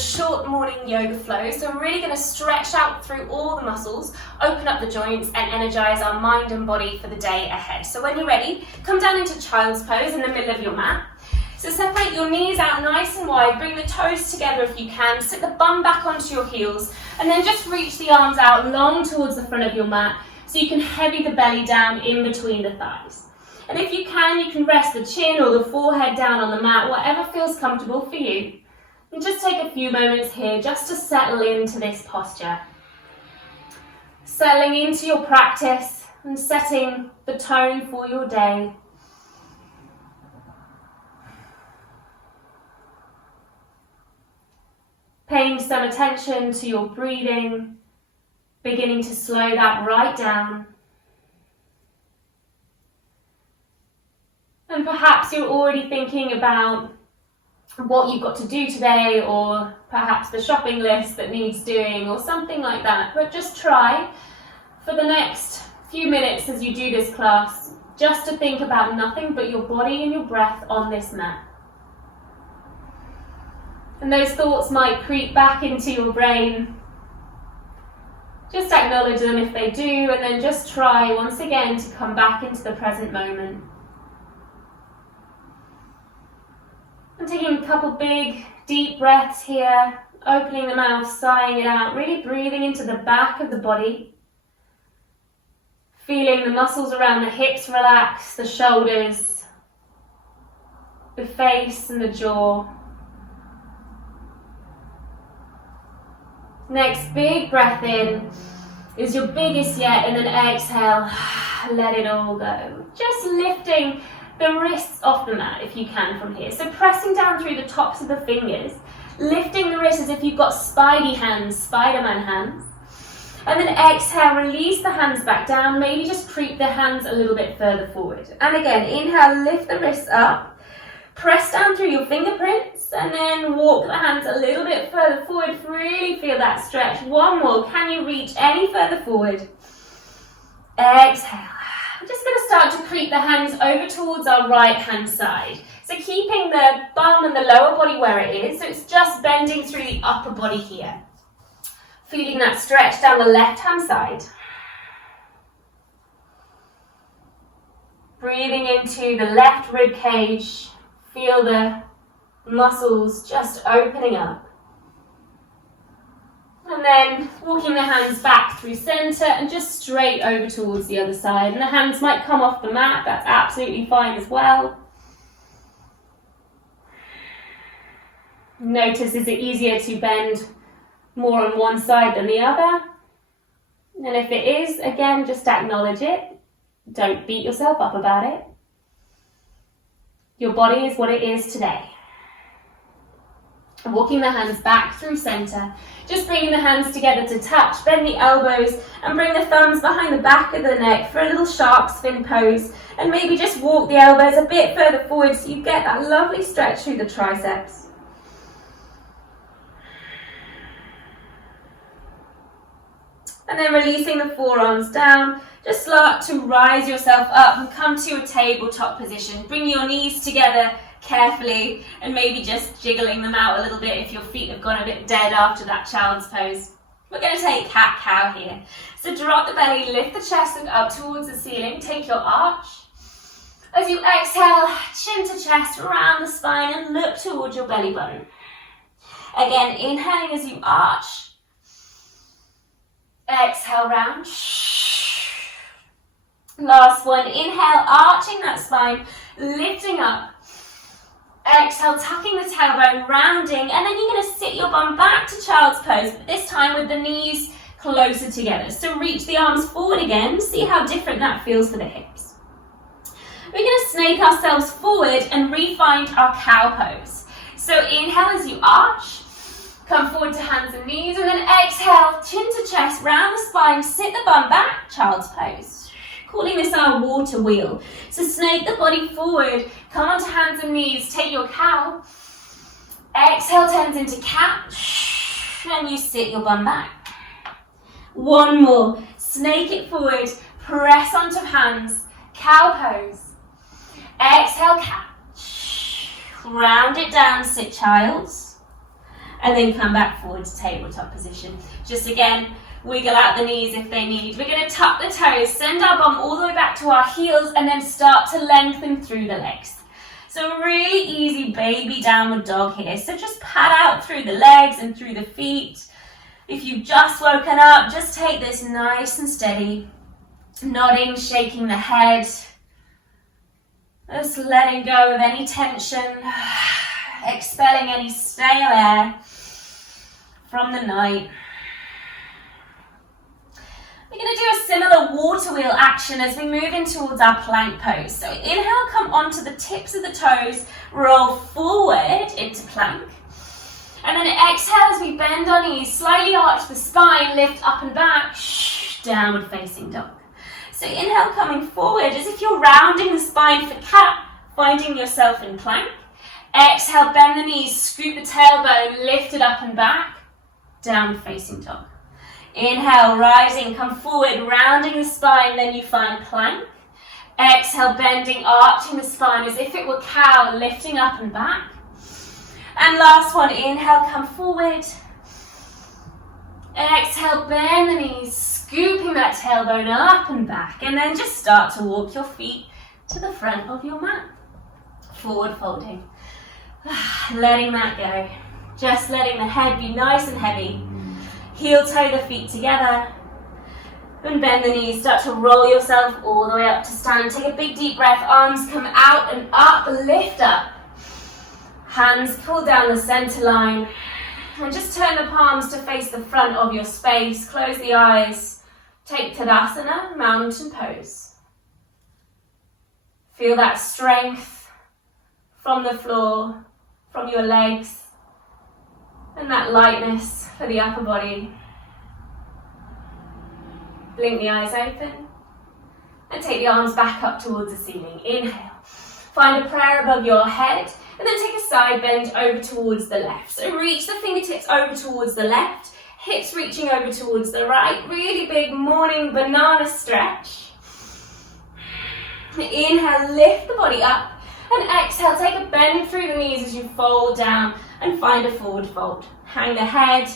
short morning yoga flow. So we're really going to stretch out through all the muscles, open up the joints and energize our mind and body for the day ahead. So when you're ready, come down into child's pose in the middle of your mat. So separate your knees out nice and wide, bring the toes together if you can, sit the bum back onto your heels, and then just reach the arms out long towards the front of your mat so you can heavy the belly down in between the thighs. And if you can rest the chin or the forehead down on the mat, whatever feels comfortable for you. And just take a few moments here just to settle into this posture. Settling into your practice and setting the tone for your day. Paying some attention to your breathing, beginning to slow that right down. And perhaps you're already thinking about what you've got to do today, or perhaps the shopping list that needs doing, or something like that. But just try for the next few minutes as you do this class, just to think about nothing but your body and your breath on this mat. And those thoughts might creep back into your brain. Just acknowledge them if they do, and then just try once again to come back into the present moment. And taking a couple big, deep breaths here, opening the mouth, sighing it out, really breathing into the back of the body. Feeling the muscles around the hips relax, the shoulders, the face and the jaw. Next big breath in is your biggest yet, and then exhale, let it all go. Just lifting the wrists off the mat if you can from here. So pressing down through the tops of the fingers, lifting the wrists as if you've got Spidey hands, Spider-Man hands. And then exhale, release the hands back down, maybe just creep the hands a little bit further forward. And again, inhale, lift the wrists up, press down through your fingerprints, and then walk the hands a little bit further forward. Really feel that stretch. One more. Can you reach any further forward? Exhale. We're just going to start to creep the hands over towards our right hand side. So keeping the bum and the lower body where it is. So it's just bending through the upper body here. Feeling that stretch down the left hand side. Breathing into the left rib cage. Feel the muscles just opening up. And then walking the hands back through center and just straight over towards the other side. And the hands might come off the mat, that's absolutely fine as well. Notice, is it easier to bend more on one side than the other? And if it is, again, just acknowledge it. Don't beat yourself up about it. Your body is what it is today. Walking the hands back through center, just bringing the hands together to touch, bend the elbows and bring the thumbs behind the back of the neck for a little shark fin pose, and maybe just walk the elbows a bit further forward so you get that lovely stretch through the triceps. And then releasing the forearms down, just start to rise yourself up and come to a tabletop position. Bring your knees together carefully and maybe just jiggling them out a little bit if your feet have gone a bit dead after that child's pose. We're going to take cat-cow here. So drop the belly, lift the chest and up towards the ceiling. Take your arch. As you exhale, chin to chest, round the spine and look towards your belly button. Again, inhaling as you arch. Exhale, round. Last one, inhale, arching that spine, lifting up. Exhale, tucking the tailbone, rounding, and then you're going to sit your bum back to child's pose, but this time with the knees closer together. So reach the arms forward again, see how different that feels for the hips. We're going to snake ourselves forward and re-find our cow pose. So inhale as you arch, come forward to hands and knees, and then exhale, chin to chest, round the spine, sit the bum back, child's pose. Calling this our water wheel. So snake the body forward, come onto hands and knees, take your cow. Exhale turns into cat, and you sit your bum back. One more, snake it forward, press onto hands, cow pose. Exhale, cat. Round it down, sit child's. and then come back forward to tabletop position. Just again, wiggle out the knees if they need. We're going to tuck the toes, send our bum all the way back to our heels, and then start to lengthen through the legs. So really easy baby downward dog here. So just pad out through the legs and through the feet. If you've just woken up, just take this nice and steady. Nodding, shaking the head. Just letting go of any tension. Expelling any stale air from the night. We're going to do a similar water wheel action as we move in towards our plank pose. So inhale, come onto the tips of the toes, roll forward into plank. And then exhale as we bend our knees, slightly arch the spine, lift up and back, downward facing dog. So inhale, coming forward as if you're rounding the spine for cat, finding yourself in plank. Exhale, bend the knees, scoop the tailbone, lift it up and back, downward facing dog. Inhale, rising, come forward, rounding the spine, then you find plank. Exhale, bending, arching the spine as if it were cow, lifting up and back. And last one, inhale, come forward. Exhale, bend the knees, scooping that tailbone up and back. And then just start to walk your feet to the front of your mat. Forward folding. Letting that go. Just letting the head be nice and heavy. Heel toe the feet together. And bend the knees. Start to roll yourself all the way up to stand. Take a big deep breath. Arms come out and up. Lift up. Hands pull down the center line. And just turn the palms to face the front of your space. Close the eyes. Take Tadasana, mountain pose. Feel that strength from the floor, from your legs. And that lightness for the upper body. Blink the eyes open. And take the arms back up towards the ceiling. Inhale. Find a prayer above your head. And then take a side bend over towards the left. So reach the fingertips over towards the left. Hips reaching over towards the right. Really big morning banana stretch. Inhale, lift the body up. And exhale, take a bend through the knees as you fold down and find a forward fold. Hang the head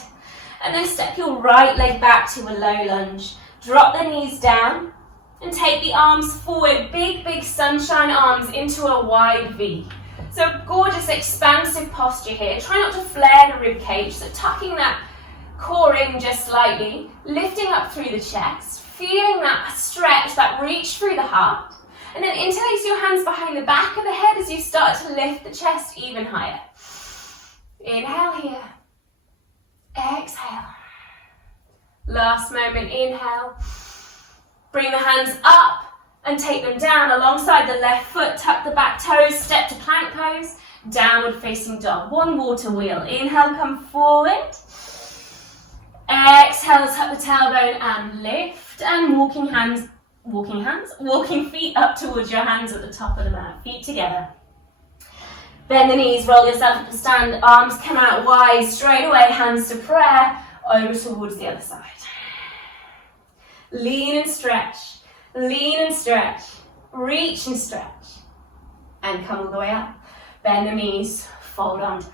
and then step your right leg back to a low lunge. Drop the knees down and take the arms forward. Big, big sunshine arms into a wide V. So gorgeous, expansive posture here. Try not to flare the rib cage, so tucking that core in just slightly, lifting up through the chest, feeling that stretch, that reach through the heart. And then interlace your hands behind the back of the head as you start to lift the chest even higher. Inhale here. Exhale. Last moment, inhale. Bring the hands up and take them down alongside the left foot. Tuck the back toes, step to plank pose. Downward facing dog. One water wheel. Inhale, come forward. Exhale, tuck the tailbone and lift. And walking feet up towards your hands at the top of the mat. Feet together. Bend the knees, roll yourself up to stand. Arms come out wide, straight away, hands to prayer. Over towards the other side. Lean and stretch. Lean and stretch. Reach and stretch. And come all the way up. Bend the knees, fold on down.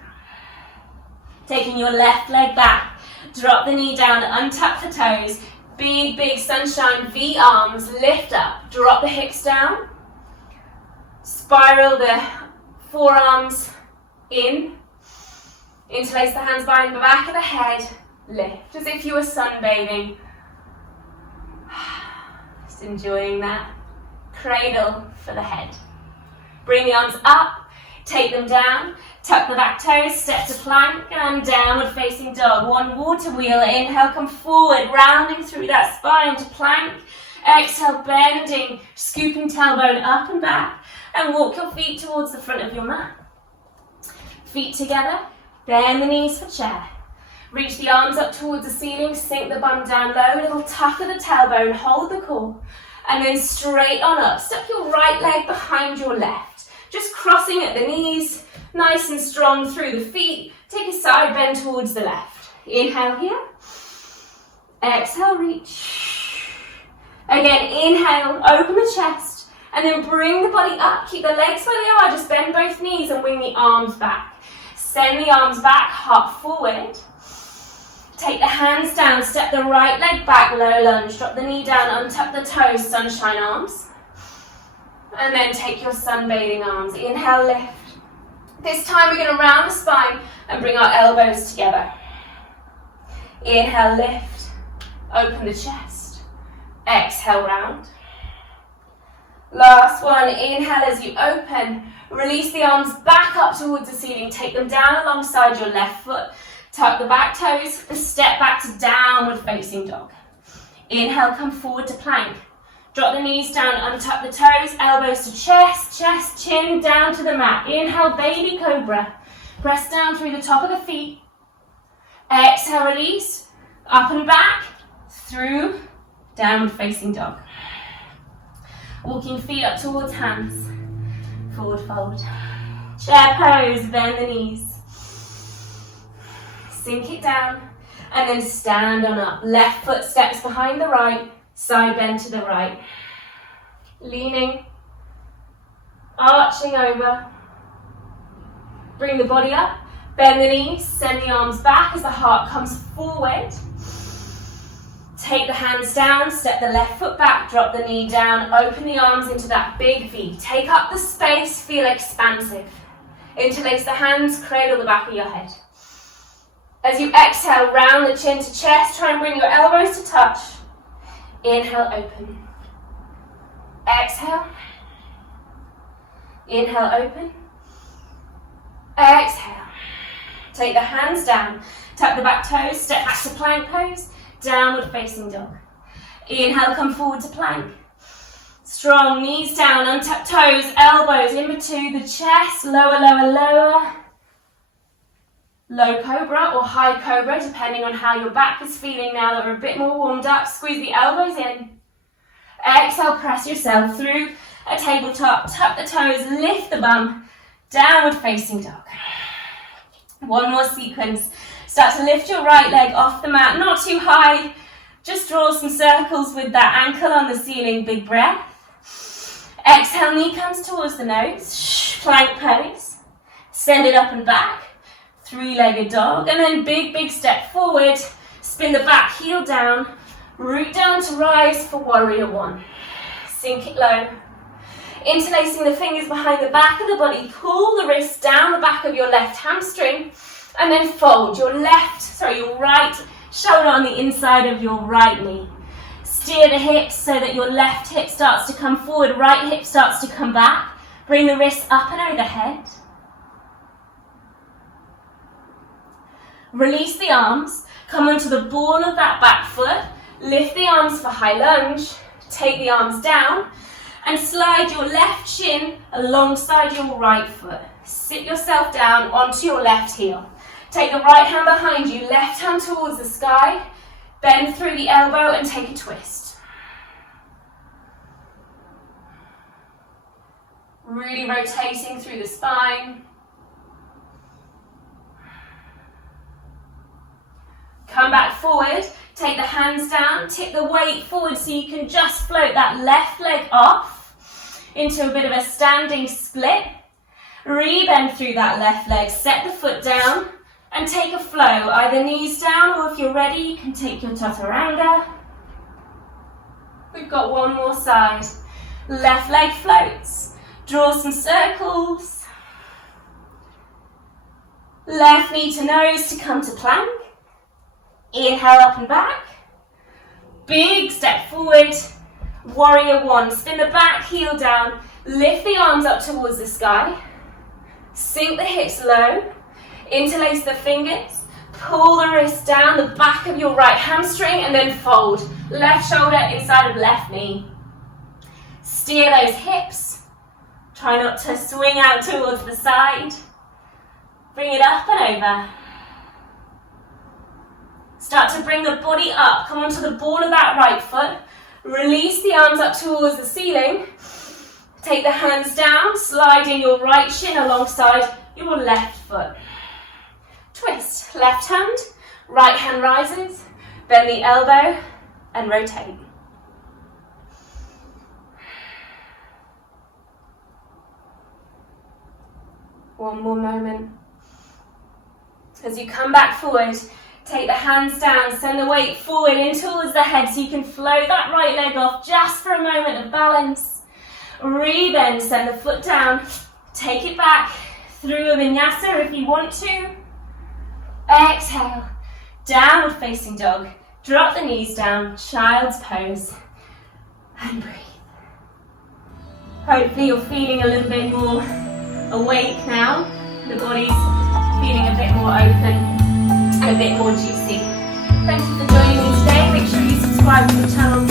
Taking your left leg back. Drop the knee down, untuck the toes. Big, big sunshine V arms, lift up. Drop the hips down. Spiral the forearms in. Interlace the hands behind the back of the head. Lift as if you were sunbathing. Just enjoying that. Cradle for the head. Bring the arms up, take them down, tuck the back toes, step to plank and downward facing dog. One water wheel, inhale, come forward, rounding through that spine to plank. Exhale, bending, scooping tailbone up and back and walk your feet towards the front of your mat. Feet together, bend the knees for chair. Reach the arms up towards the ceiling, sink the bum down low, little tuck of the tailbone, hold the core, and then straight on up. Step your right leg behind your left, just crossing at the knees, nice and strong through the feet. Take a side bend towards the left. Inhale here, exhale, reach. Again, inhale, open the chest, and then bring the body up. Keep the legs where they are, just bend both knees and wing the arms back. Send the arms back, hop forward. Take the hands down, step the right leg back, low lunge. Drop the knee down, untuck the toes, sunshine arms. And then take your sunbathing arms. Inhale, lift. This time we're going to round the spine and bring our elbows together. Inhale, lift. Open the chest. Exhale, round. Last one. Inhale as you open. Release the arms back up towards the ceiling. Take them down alongside your left foot. Tuck the back toes and step back to downward facing dog. Inhale, come forward to plank. Drop the knees down, untuck the toes, elbows to chest, chest, chin, down to the mat. Inhale, baby cobra. Press down through the top of the feet. Exhale, release. Up and back, through, downward facing dog. Walking feet up towards hands. Forward fold. Chair pose, bend the knees. Sink it down, and then stand on up. Left foot steps behind the right, side bend to the right. Leaning, arching over. Bring the body up, bend the knees, send the arms back as the heart comes forward. Take the hands down, step the left foot back, drop the knee down, open the arms into that big V. Take up the space, feel expansive. Interlace the hands, cradle the back of your head. As you exhale, round the chin to chest, try and bring your elbows to touch. Inhale, open. Exhale. Inhale, open. Exhale. Take the hands down, tuck the back toes, step back to plank pose, downward facing dog. Inhale, come forward to plank. Strong, knees down, untuck toes, elbows into the chest, lower, lower, lower. Low cobra or high cobra, depending on how your back is feeling now that we're a bit more warmed up. Squeeze the elbows in. Exhale, press yourself through a tabletop. Tuck the toes, lift the bum. Downward facing dog. One more sequence. Start to lift your right leg off the mat, not too high. Just draw some circles with that ankle on the ceiling. Big breath. Exhale, knee comes towards the nose. Plank pose. Send it up and back. Three-legged dog, and then big, big step forward. Spin the back heel down. Root down to rise for warrior one. Sink it low. Interlacing the fingers behind the back of the body. Pull the wrist down the back of your left hamstring, and then fold your right shoulder on the inside of your right knee. Steer the hips so that your left hip starts to come forward, right hip starts to come back. Bring the wrists up and overhead. Release the arms, come onto the ball of that back foot, lift the arms for high lunge, take the arms down, and slide your left shin alongside your right foot. Sit yourself down onto your left heel. Take the right hand behind you, left hand towards the sky, bend through the elbow and take a twist. Really rotating through the spine. Come back forward, take the hands down, tip the weight forward so you can just float that left leg off into a bit of a standing split. Rebend through that left leg, set the foot down and take a flow, either knees down or if you're ready you can take your chaturanga. We've got one more side. Left leg floats, draw some circles. Left knee to nose to come to plank. Inhale up and back. Big step forward. Warrior one. Spin the back heel down. Lift the arms up towards the sky. Sink the hips low. Interlace the fingers. Pull the wrist down the back of your right hamstring and then fold. Left shoulder inside of left knee. Steer those hips. Try not to swing out towards the side. Bring it up and over. Start to bring the body up. Come onto the ball of that right foot. Release the arms up towards the ceiling. Take the hands down, sliding your right shin alongside your left foot. Twist. Left hand, right hand rises. Bend the elbow and rotate. One more moment. As you come back forward, take the hands down, send the weight forward in towards the head so you can float that right leg off just for a moment of balance. Rebend, send the foot down, take it back through a vinyasa if you want to. Exhale, downward facing dog. Drop the knees down, child's pose, and breathe. Hopefully you're feeling a little bit more awake now. The body's feeling a bit more open and a bit more juicy. Thank you for joining me today. Make sure you subscribe to the channel